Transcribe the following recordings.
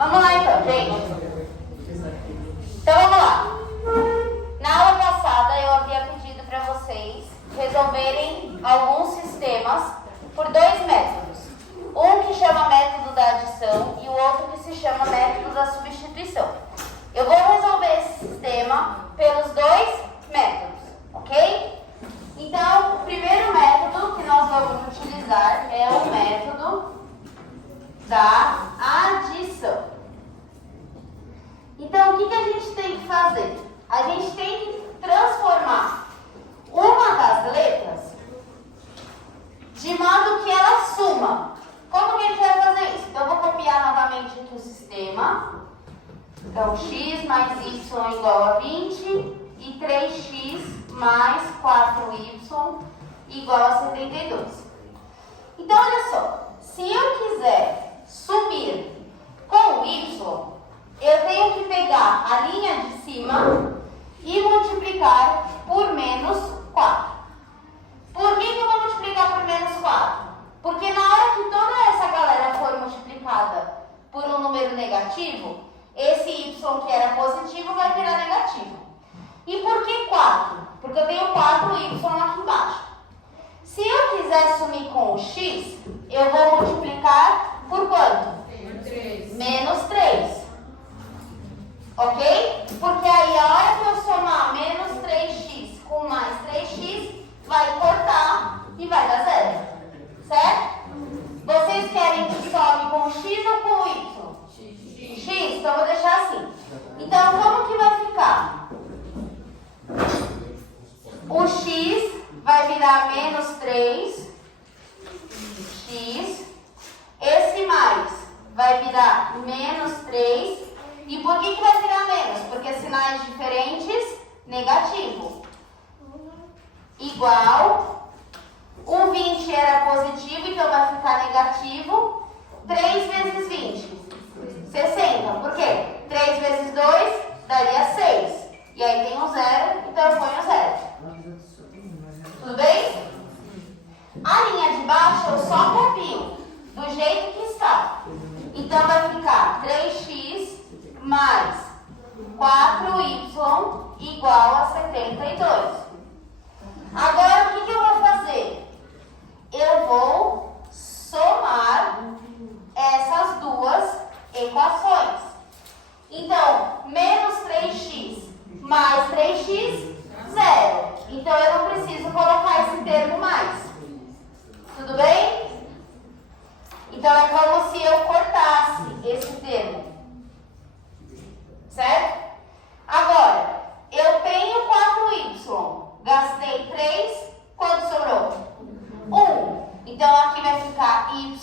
Vamos lá então, gente. Então vamos lá. Na aula passada eu havia pedido para vocês resolverem alguns sistemas por dois métodos. Um que chama método da adição e o outro que se chama método da substituição. Eu vou resolver esse sistema pelos dois métodos, ok? Então, o primeiro método que nós vamos utilizar é o método da adição. Então, o que a gente tem que fazer? A gente tem que transformar uma das letras de modo que ela suma. Como que a gente vai fazer isso? Então, eu vou copiar novamente aqui o sistema. Então, x mais y igual a 20 e 3x mais 4y igual a 72. Então, olha só. Se eu quiser sumir com o y, eu tenho que pegar a linha de cima e multiplicar por menos 4. Por que eu vou multiplicar por menos 4? Porque na hora que toda essa galera for multiplicada por um número negativo, esse y que era positivo vai virar negativo. E por que 4? Porque eu tenho 4y aqui embaixo. Se eu quiser sumir com o x, eu vou multiplicar por quanto? Menos 3. Ok? Porque aí a hora que eu somar menos 3x com mais 3x, vai cortar e vai dar zero. Certo? Vocês querem que some com x ou com y? X, então eu vou deixar assim. Então, como que vai ficar? O x vai virar menos 3x. Esse mais vai virar menos 3. E por que vai virar menos? Porque sinais diferentes, negativo. Igual. O 20 era positivo, então vai ficar negativo. 3 vezes 20. 60. Por quê? 3 vezes 2 daria 6. E aí tem um zero, então eu ponho 0. Tudo bem? A linha de baixo eu só copio do jeito que está. Então vai ficar 3x mais 4y igual a 72. Agora o que eu vou fazer? Eu vou somar essas duas equações. Então, menos 3x mais 3x, 0. Então, eu não preciso colocar esse termo mais. Tudo bem? Então, é como se eu cortasse esse termo. Certo? Agora, eu tenho 4y. Gastei 3, quanto sobrou? 1. Então, aqui vai ficar y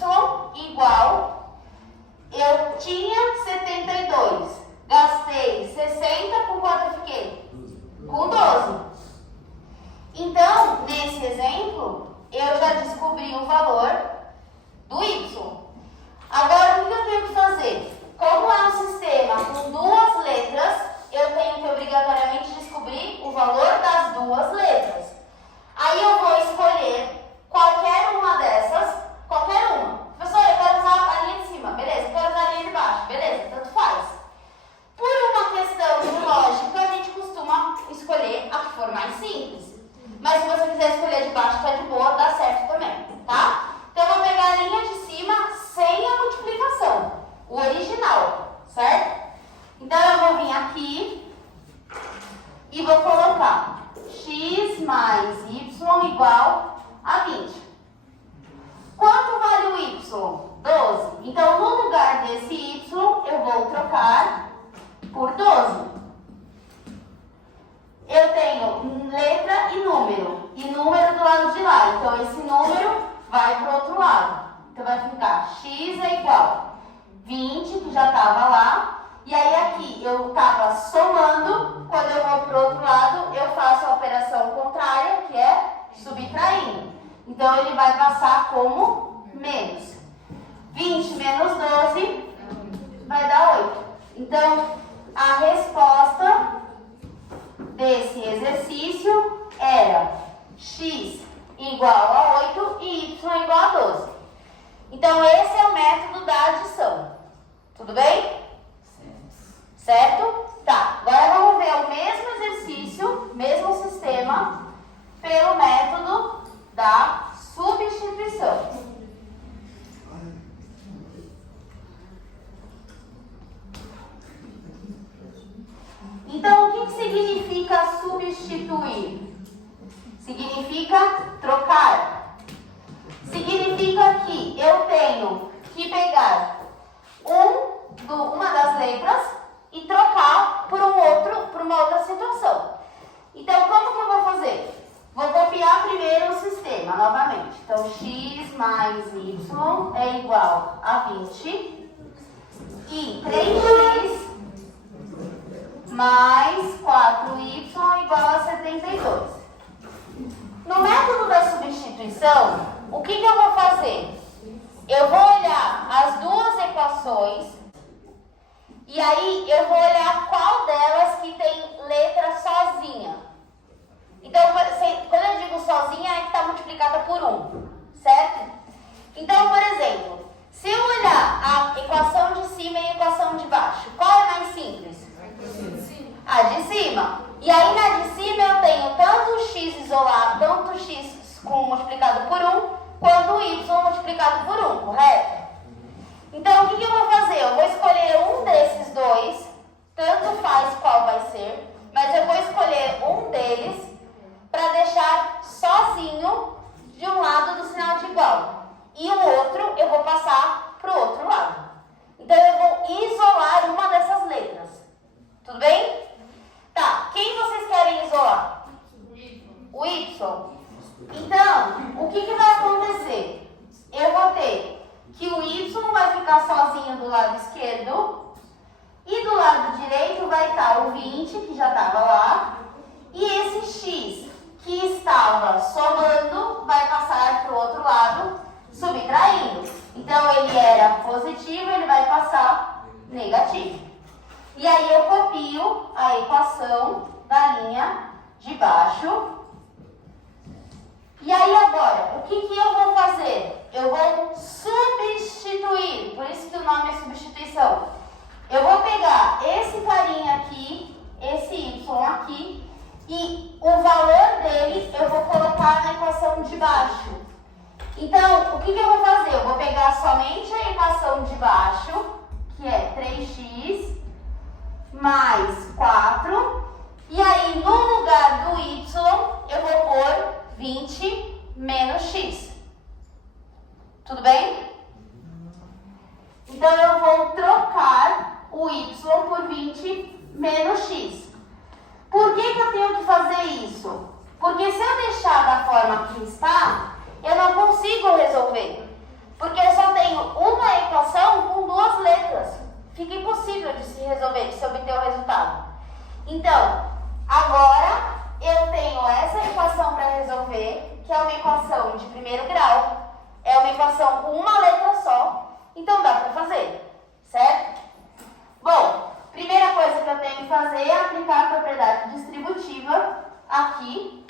igual, eu tinha 72, gastei 60, com quanto eu fiquei? Com 12. Então, nesse exemplo, eu já descobri o valor do y. Agora, o que eu tenho que fazer? Como é um sistema com duas letras, eu tenho que obrigatoriamente descobrir o valor das duas letras. Aí eu vou escolher qualquer uma dessas, qualquer uma. Professor, eu quero usar a linha de cima, beleza. Eu quero usar a linha de baixo, beleza, tanto faz. Por uma questão de lógica, a gente costuma escolher a que for mais simples. Mas se você quiser escolher de baixo, tá de boa, dá certo também, tá? Então eu vou pegar a linha de cima sem a multiplicação, o original, certo? Então eu vou vir aqui e vou colocar x mais y igual a 20. Quanto vale o y? 12. Então, no lugar desse y, eu vou trocar por 12. Eu tenho letra e número do lado de lá. Então, esse número vai para o outro lado. Então, vai ficar x é igual 20, que já estava lá. E aí, aqui, eu estava somando. Quando eu vou para o outro lado, eu faço a operação contrária, que é subtraindo. Então, ele vai passar como menos. 20 menos 12 vai dar 8. Então, a resposta desse exercício era x igual a 8 e y igual a 12. Então, esse é o método da adição. Tudo bem? Certo? Tá, agora vamos ver o mesmo exercício, mesmo sistema, pelo método da substituição. Então, o que significa substituir? Significa trocar. Significa que eu tenho que pegar uma das letras e trocar por uma outra situação. Então, como que eu vou fazer? Vou copiar primeiro o sistema, novamente. Então, x mais y é igual a 20 e 3x mais 4y é igual a 72. No método da substituição, o que eu vou fazer? Eu vou olhar as duas equações e aí eu vou olhar qual delas que tem letra sozinha. Então, quando eu digo sozinha, é que está multiplicada por 1, certo? Então, por exemplo, se eu olhar a equação de cima e a equação de baixo, qual é mais simples? A de cima. E aí na de cima eu tenho tanto o x isolado, tanto o x multiplicado por 1, quanto o y multiplicado por 1, correto? Então o que eu vou fazer? Eu vou escolher um desses dois, tanto faz qual vai ser, mas eu vou escolher um deles para deixar sozinho de um lado do sinal de igual. E o outro eu vou passar para o outro lado. Então eu vou isolar uma dessas letras. Tudo bem? Tá, quem vocês querem isolar? O y. Então, o que vai acontecer? Eu vou ter que o y vai ficar sozinho do lado esquerdo e do lado direito vai estar o 20, que já estava lá, e esse x que estava somando vai passar para o outro lado, subtraindo. Então, ele era positivo, ele vai passar negativo. E aí eu copio a equação da linha de baixo. E aí agora, o que eu vou fazer? Eu vou substituir, por isso que o nome é substituição. Eu vou pegar esse carinha aqui, esse y aqui, e o valor dele eu vou colocar na equação de baixo. Então, o que eu vou fazer? Eu vou pegar somente a equação de baixo, que é 3x mais 4, e aí no lugar do y eu vou pôr 20 menos x. Tudo bem? Então eu vou trocar o y por 20 menos x. Por que eu tenho que fazer isso? Porque se eu deixar da forma que está, eu não consigo resolver. Porque eu só tenho uma equação com duas letras. Fica impossível de se resolver, de se obter o resultado. Então, agora eu tenho essa equação para resolver, que é uma equação de primeiro grau. É uma equação com uma letra só, então dá para fazer, certo? Bom, primeira coisa que eu tenho que fazer é aplicar a propriedade distributiva aqui,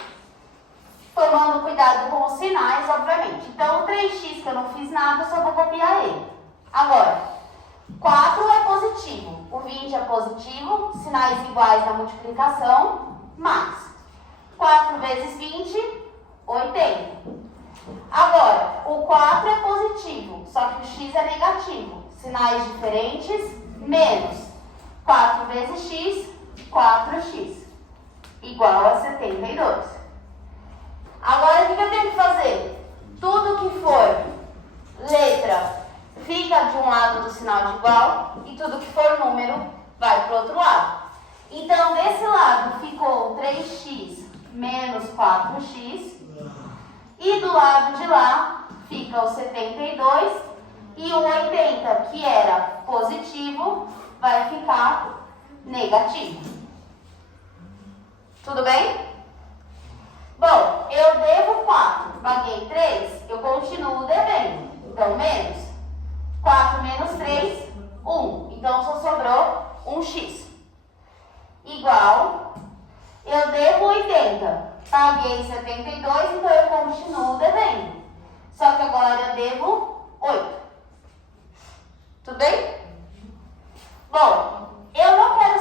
tomando cuidado com os sinais, obviamente. Então, o 3x que eu não fiz nada, eu só vou copiar ele. Agora, 4 é positivo, o 20 é positivo, sinais iguais na multiplicação, mais 4 vezes 20, 80. Agora, o 4 é positivo, só que o x é negativo, sinais diferentes, menos 4 vezes x, 4x, igual a 72. Agora, o que eu tenho que fazer? Tudo que for letra fica de um lado do sinal de igual e tudo que for número vai para o outro lado. Então, desse lado ficou 3x menos 4x e do lado de lá fica o 72 e o 80, que era positivo, vai ficar negativo. Tudo bem? Bom, eu devo 4, paguei 3, eu continuo devendo. Então, menos 4 menos 3, 1. Então, só sobrou 1x. Igual, eu devo 80. Paguei 72, então eu continuo devendo. Só que agora eu devo 8. Tudo bem? Bom, eu não quero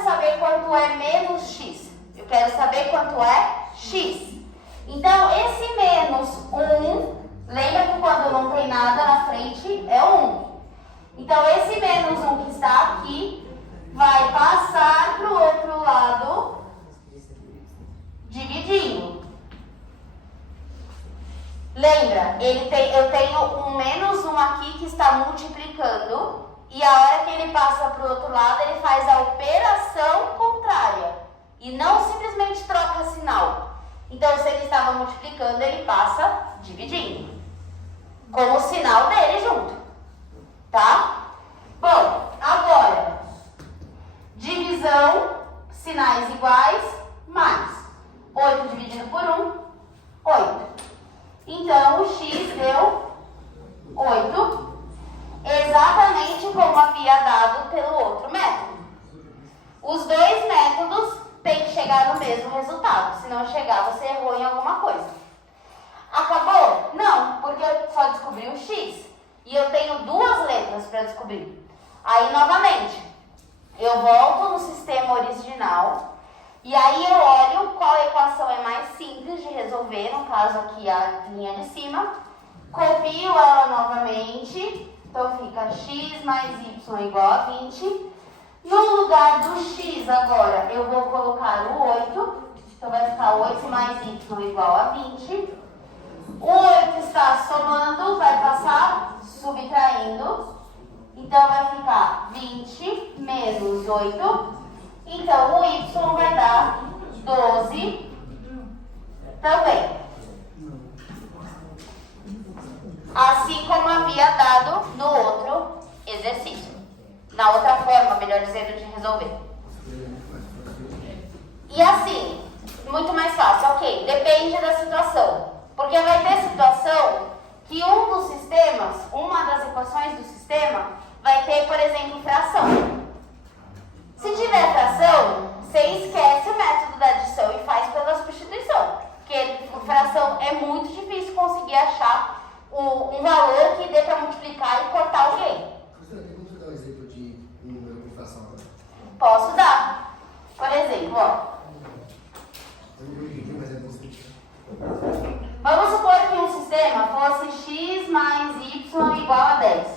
8 é x. Então, esse menos 1, lembra que quando não tem nada na frente é 1. Então, esse menos 1 que está aqui vai passar para o outro lado dividindo. Lembra, eu tenho um menos 1 aqui que está multiplicando e a hora que ele passa para o outro lado, ele faz a operação contrária e não simplesmente troca sinal. Então, se ele estava multiplicando, ele passa dividindo com o sinal dele junto, tá? Bom, agora, divisão, sinais iguais, mais 8 dividido por 1, 8. Então, o x deu 8, exatamente como havia dado pelo outro método. Os dois métodos têm que chegar no mesmo resultado. Se não chegar, você errou em alguma coisa. Acabou? Não, porque eu só descobri o x. E eu tenho duas letras para descobrir. Aí, novamente, eu volto no sistema original. E aí eu olho qual equação é mais simples de resolver, no caso aqui a linha de cima, copio ela novamente, então fica x mais y igual a 20. No lugar do x agora eu vou colocar o 8, então vai ficar 8 mais y igual a 20. O 8 está somando, vai passar subtraindo, então vai ficar 20 menos 8. Então, o y vai dar 12 também. Assim como havia dado no outro exercício. Na outra forma, melhor dizendo, de resolver. E assim, muito mais fácil. Ok, depende da situação. Porque vai ter situação que um dos sistemas, uma das equações do sistema, vai ter, por exemplo, fração. Se tiver fração, você esquece o método da adição e faz pela substituição. Porque fração é muito difícil conseguir achar um valor que dê para multiplicar e cortar alguém. Professora, tem como você dar um exemplo de um número com fração agora? Posso dar. Por exemplo, ó. Eu não entendi, mas é você. Vamos supor que um sistema fosse x mais y igual a 10.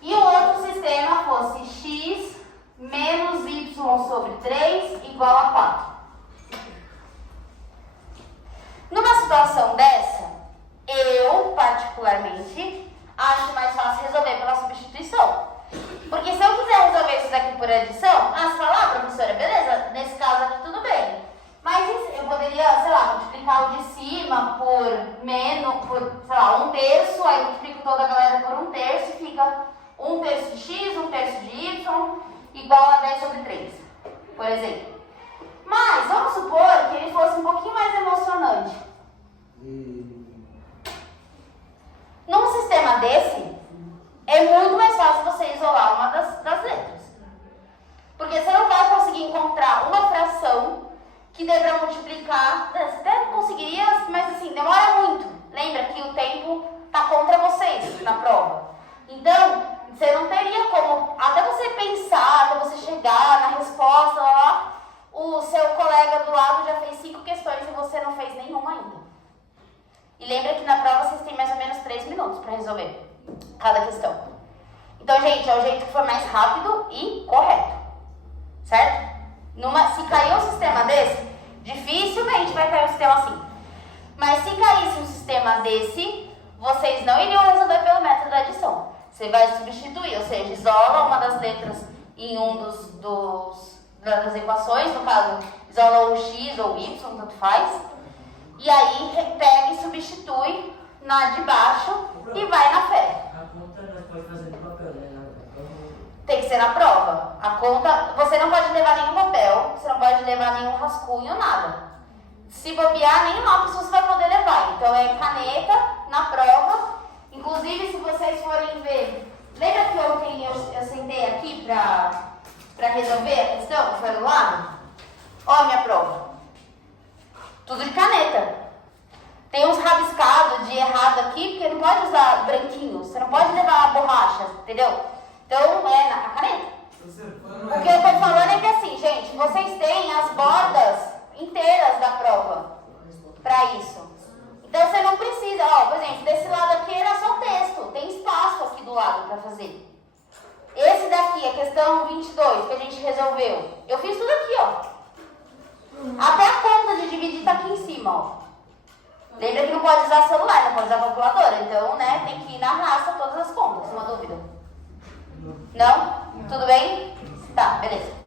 E o outro sistema fosse x menos y sobre 3 igual a 4. Numa situação dessa, eu, particularmente, acho mais fácil resolver pela substituição. Porque se eu quiser resolver isso daqui por adição, você fala, professora, beleza, nesse caso aqui tudo bem. Mas eu poderia, sei lá, multiplicar o de cima por menos, por, sei lá, 1/3, aí multiplico toda a galera por 1/3 e fica 1/3 de x, 1/3 de y, igual a 10 sobre 3, por exemplo. Mas vamos supor que ele fosse um pouquinho mais emocionante. Num sistema desse, é muito mais fácil você isolar uma das letras. Porque você não vai conseguir encontrar uma fração que dê para multiplicar. Você até conseguiria, mas assim, demora muito. Lembra que o tempo está contra vocês na prova. Então, você não teria como, até você pensar, até você chegar na resposta, lá, o seu colega do lado já fez 5 questões e você não fez nenhuma ainda. E lembra que na prova vocês têm mais ou menos 3 minutos para resolver cada questão. Então, gente, é o jeito que for mais rápido e correto. Certo? Se cair um sistema desse, dificilmente vai cair um sistema assim. Mas se caísse um sistema desse, vocês não iriam resolver pelo método da adição. Você vai substituir, ou seja, isola uma das letras em um das equações, no caso, isola o x ou o y, tanto faz. E aí pega e substitui na de baixo e vai na fé. A conta nós pode fazer no papel, né? Tem que ser na prova. A conta, você não pode levar nenhum papel, você não pode levar nenhum rascunho, nada. Se bobear, nem lápis você vai poder levar. Então é caneta na prova. Inclusive, se vocês forem ver, lembra que ontem eu sentei aqui para resolver a questão que foi do lado? Ó a minha prova. Tudo de caneta. Tem uns rabiscados de errado aqui, porque não pode usar branquinho. Você não pode levar borracha, entendeu? Então, é na caneta. O que eu tô falando é que assim, gente, vocês têm as bordas inteiras Então você não precisa, ó, por exemplo, desse lado aqui era só texto, tem espaço aqui do lado para fazer. Esse daqui, a questão 22, que a gente resolveu, eu fiz tudo aqui, ó. Até a conta de dividir tá aqui em cima, ó. Lembra que não pode usar celular, não pode usar calculadora, então, né, tem que ir na raça todas as contas, uma dúvida? Não? Tudo bem?